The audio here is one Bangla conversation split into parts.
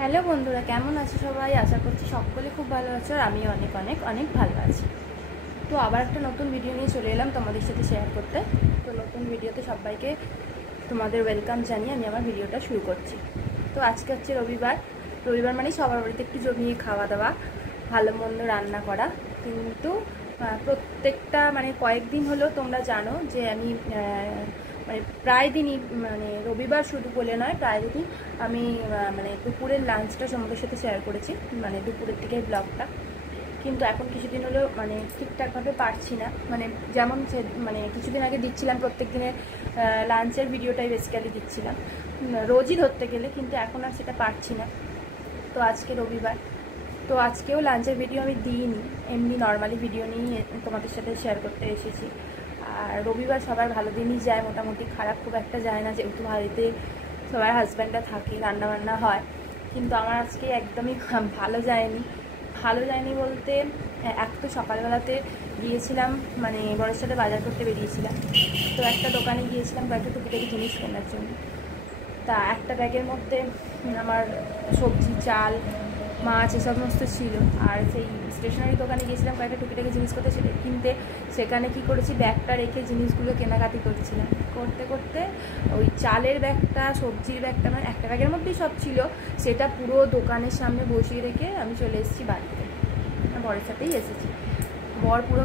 হ্যালো বন্ধুরা, কেমন আছো সবাই? আশা করছি সকলে খুব ভালো আছো আর আমি অনেক অনেক অনেক ভালো আছি। তো আবার একটা নতুন ভিডিও নিয়ে চলে এলাম তোমাদের সাথে শেয়ার করতে। তো নতুন ভিডিওতে সবাইকে তোমাদের ওয়েলকাম জানিয়ে আমি আমার ভিডিওটা শুরু করছি। তো আজকে হচ্ছে রবিবার। রবিবার মানেই সবার বাড়িতে একটু জমিয়ে খাওয়া দাওয়া, ভালো মন্দ রান্না করা। কিন্তু প্রত্যেকটা কয়েকদিন হলো তোমরা জানো যে আমি প্রায় দিনই রবিবার শুধু বলে নয়, প্রায় দিনই আমি দুপুরের লাঞ্চটা তোমাদের সাথে শেয়ার করেছি, দুপুরের দিকে ব্লগটা। কিন্তু এখন কিছুদিন হলো ঠিকঠাকভাবে পারছি না, যেমন কিছুদিন আগে দিচ্ছিলাম প্রত্যেক দিনের লাঞ্চের ভিডিওটাই বেসিক্যালি দিচ্ছিলাম রোজই ধরতে গেলে, কিন্তু এখন আর সেটা পারছি না। তো আজকে রবিবার, তো আজকেও লাঞ্চের ভিডিও আমি দিইনি, এমনি নর্মালি ভিডিও নিয়ে তোমাদের সাথে শেয়ার করতে এসেছি। আর রবিবার সবার ভালো দিনই যায়, মোটামুটি খারাপ খুব একটা যায় না, যেহেতু বাড়িতে সবার হাজব্যান্ডরা থাকে, রান্নাবান্না হয়। কিন্তু আমার আজকে একদমই ভালো যায়নি বলতে, এক তো সকালবেলাতে গিয়েছিলাম, বরের সাথে বাজার করতে বেরিয়েছিলাম। তো একটা দোকানে গিয়েছিলাম কয়েকটা টুকিটাকি জিনিস কেনার জন্য। তা একটা ব্যাগের মধ্যে আমার সবজি, চাল, মাছ এ সমস্ত ছিল। আর সেই স্টেশনারি দোকানে গিয়েছিলাম কয়েকটা টুকিটাকি জিনিস করতে, সেটা কিনতে। সেখানে কি করেছি, ব্যাগটা রেখে জিনিসগুলো কেনাকাটি করছিলাম। করতে করতে ওই চালের ব্যাগটা, সবজির ব্যাগটা, একটা ব্যাগের মধ্যেই সব ছিল, সেটা পুরো দোকানের সামনে বসিয়ে রেখে আমি চলে এসেছি বাড়িতে। বরের সাথেই এসেছি। বর পুরো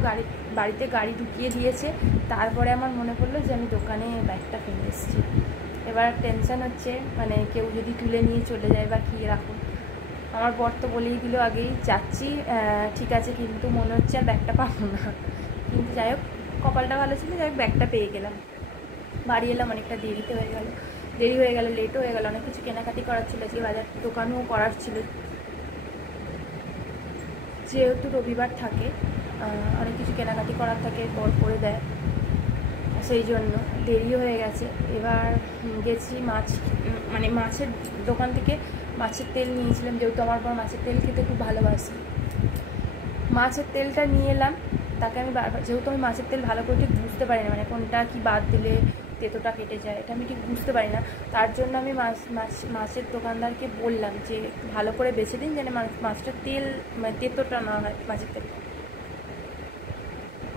বাড়িতে গাড়ি ঢুকিয়ে দিয়েছে। তারপরে আমার মনে পড়লো যে আমি দোকানে ব্যাগটা ফেলে এসেছি। এবার টেনশান হচ্ছে, কেউ যদি তুলে নিয়ে চলে যায় বা কী রাখুন। আমার বর তো বলেই দিল আগেই, যাচ্ছি ঠিক আছে, কিন্তু মনে হচ্ছে আর ব্যাগটা পাবো না। কিন্তু যাই হোক, কপালটা ভালো ছিল, যাই হোক ব্যাগটা পেয়ে গেলাম। বাড়ি এলাম, অনেকটা দেরি হয়ে গেল, লেটও হয়ে গেল। অনেক কিছু কেনাকাটি করার ছিল, আজকে বাজার দোকানও করার ছিল, যেহেতু রবিবার থাকে, অনেক কিছু কেনাকাটি করার থাকে, বর করে দেয়, সেই জন্য দেরি হয়ে গেছে। এবার গেছি মাছের দোকান থেকে মাছের তেল নিয়েছিলাম, যেহেতু আমার বর মাছের তেল খেতে খুব ভালোবাসি। মাছের তেলটা নিয়ে এলাম। তাকে আমি বারবার, যেহেতু আমি মাছের তেল ভালো করে ঠিক বুঝতে পারি না, কোনটা কি বাদ দিলে তেতোটা কেটে যায়, এটা আমি ঠিক বুঝতে পারি না। তার জন্য আমি মাছের দোকানদারকে বললাম যে ভালো করে বেছে দিন, যেন মাছটার তেল তেতোটা না হয়।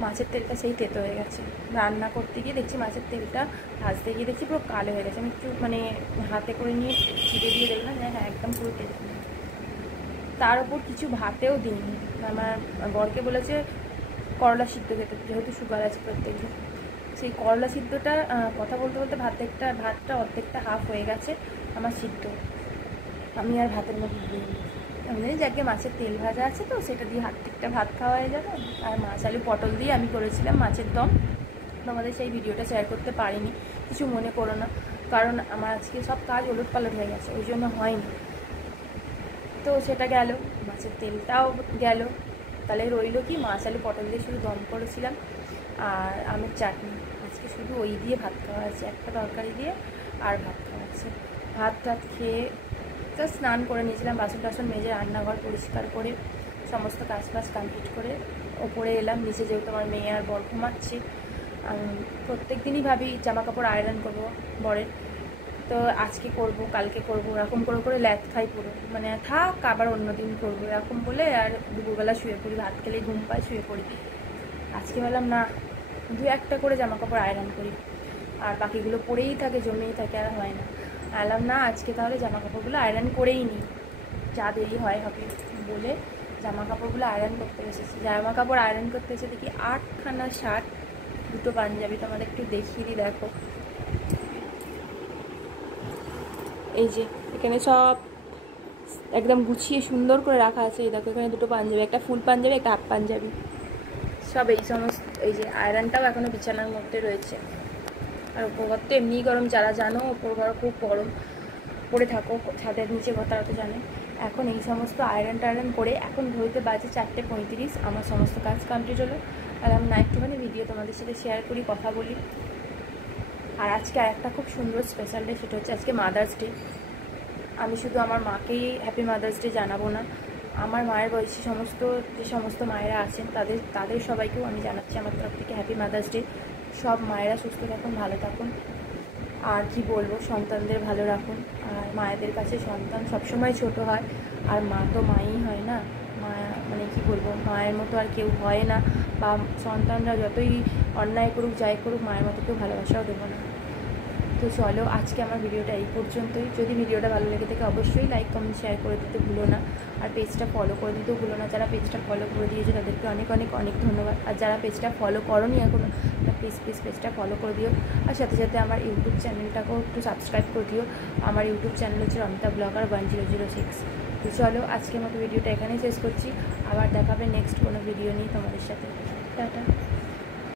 মাছের তেলটা সেই তেতো হয়ে গেছে। রান্না করতে গিয়ে দেখছি মাছের তেলটা ভাজতে গিয়ে দেখছি পুরো কালো হয়ে গেছে। আমি একটু হাতে করে নিয়ে ছিটে দিয়ে দেখলাম যে হ্যাঁ, একদম পুরো তেতো। তার ওপর কিছু ভাতেও দিইনি। আমার বরকে বলেছে করলা সিদ্ধ খেতে, যেহেতু সুগার আছে প্রত্যেকদিন। সেই করলা সিদ্ধটা কথা বলতে বলতে ভাতটা অর্ধেকটা হাফ হয়ে গেছে আমার সিদ্ধ। আমি আর ভাতের মধ্যে দিইনি। আমি জানি যাকে মাছের তেল ভাজা আছে, তো সেটা দিয়ে হাতটা ভাত খাওয়া হয়ে যাবে। আর মাছ আলু পটল দিয়ে আমি করেছিলাম মাছের দম। তোমাদের সেই ভিডিওটা শেয়ার করতে পারিনি, কিছু মনে করো না, কারণ আমার আজকে সব কাজ ওলটপালট হয়ে গেছে, ওই জন্য হয়নি। তো সেটা গেল, মাছের তেলটাও গেল। তাহলে রইল কি, মাছ আলু পটল দিয়ে শুধু দম করেছিলাম আর আমের চাটনি। আজকে শুধু ওই দিয়ে ভাত খাওয়া আছে, একটা তরকারি দিয়ে আর ভাত খাওয়া আছে। ভাত খেয়ে জাস্ট স্নান করে নিয়েছিলাম, বাসন টাসন মেজে রান্নাঘর পরিষ্কার করে সমস্ত কাজ কমপ্লিট করে ওপরে এলাম নিচে, যেহেতু আমার মেয়ে আর বর ঘুমাচ্ছি। প্রত্যেক দিনই ভাবি জামা কাপড় আয়রন করবো বরের, তো আজকে করব, কালকে করব, এরকম করে করে ল্যাথ খাই পুরো, থাক আবার অন্য দিন করবো এরকম বলে। আর দুপুরবেলা শুয়ে পড়ি, ভাত খেলেই ঘুম পাই, শুয়ে পড়ি। আজকে বললাম না, একটা করে জামা কাপড় আয়রন করি, আর বাকিগুলো পরেই থাকে, জমেই থাকে, আর হয় না। আলাম না, আজকে তাহলে জামা কাপড়গুলো আয়রন করেই নিই, যা দেরি হয় হবে বলে জামা কাপড়গুলো আয়রন করতে এসেছি। জামা কাপড় আয়রন করতে এসে দেখি 8খানা শার্ট, 2টো পাঞ্জাবি। তোমাদের একটু দেখিয়ে দিই, দেখো এই যে এখানে সব একদম গুছিয়ে সুন্দর করে রাখা আছে। এই দেখো, এখানে 2টো পাঞ্জাবি, একটা ফুল পাঞ্জাবি, একটা হাফ পাঞ্জাবি, সব এই সমস্ত। এই যে আয়রনটাও এখনও বিছানার মধ্যে রয়েছে। আর উপরঘর তো এমনিই গরম, যারা জানো উপরঘর খুব গরম, পড়ে থাকো ছাদের নিচে, তারা তো জানে। এখন এই সমস্ত আয়রন টায়রন করে এখন ধরতে বাজে 4:35। আমার সমস্ত কাজ কমপ্লিট হলো। আর আমি না একটুখানি ভিডিও তোমাদের সাথে শেয়ার করি, কথা বলি। আর আজকে আরেকটা খুব সুন্দর স্পেশাল ডে, সেটা হচ্ছে আজকে মাদার্স ডে। আমি শুধু আমার মাকেই হ্যাপি মাদার্স ডে জানাবো না, আমার মায়ের বয়সী যে সমস্ত মায়েরা আছেন তাদের সবাইকেও আমি জানাচ্ছি আমার তরফ থেকে হ্যাপি মাদার্স ডে। সব মায়েরা সুস্থ থাকুন, ভালো থাকুন। আর কি বলবো, সন্তানদের ভালো রাখুন। আর মায়েদের কাছে সন্তান সবসময় ছোট হয়, আর মা তো মাই হয় না। মা মানে কি বলবো, মায়ের মতো আর কেউ হয় না, বা সন্তানরা যতই অন্যায় করুক যাই করুক মায়ের মতো কেউ ভালোবাসাও দেবো না। তো চলো আজকে আমার ভিডিওটা এই পর্যন্তই। যদি ভিডিওটা ভালো লেগে থাকে অবশ্যই লাইক কমেন্ট শেয়ার করে দিতে ভুলো না, আর পেজটা ফলো করে দিতেও ভুলো না। যারা পেজটা ফলো করে দিয়েছে তাদেরকে অনেক অনেক অনেক ধন্যবাদ। আর যারা পেজটা ফলো করোনি এখনও, প্লিজ পেজটা ফলো করে দিও। আর সাথে সাথে আমার ইউটিউব চ্যানেলটাকেও একটু সাবস্ক্রাইব করে দিও। আমার ইউটিউব চ্যানেল হচ্ছে রমিতা ব্লগার 1006। তো চলো আজকের মতো ভিডিওটা এখানেই শেষ করছি। আবার দেখাবে নেক্সট কোনো ভিডিও নিয়ে তোমাদের সাথে। টাটা।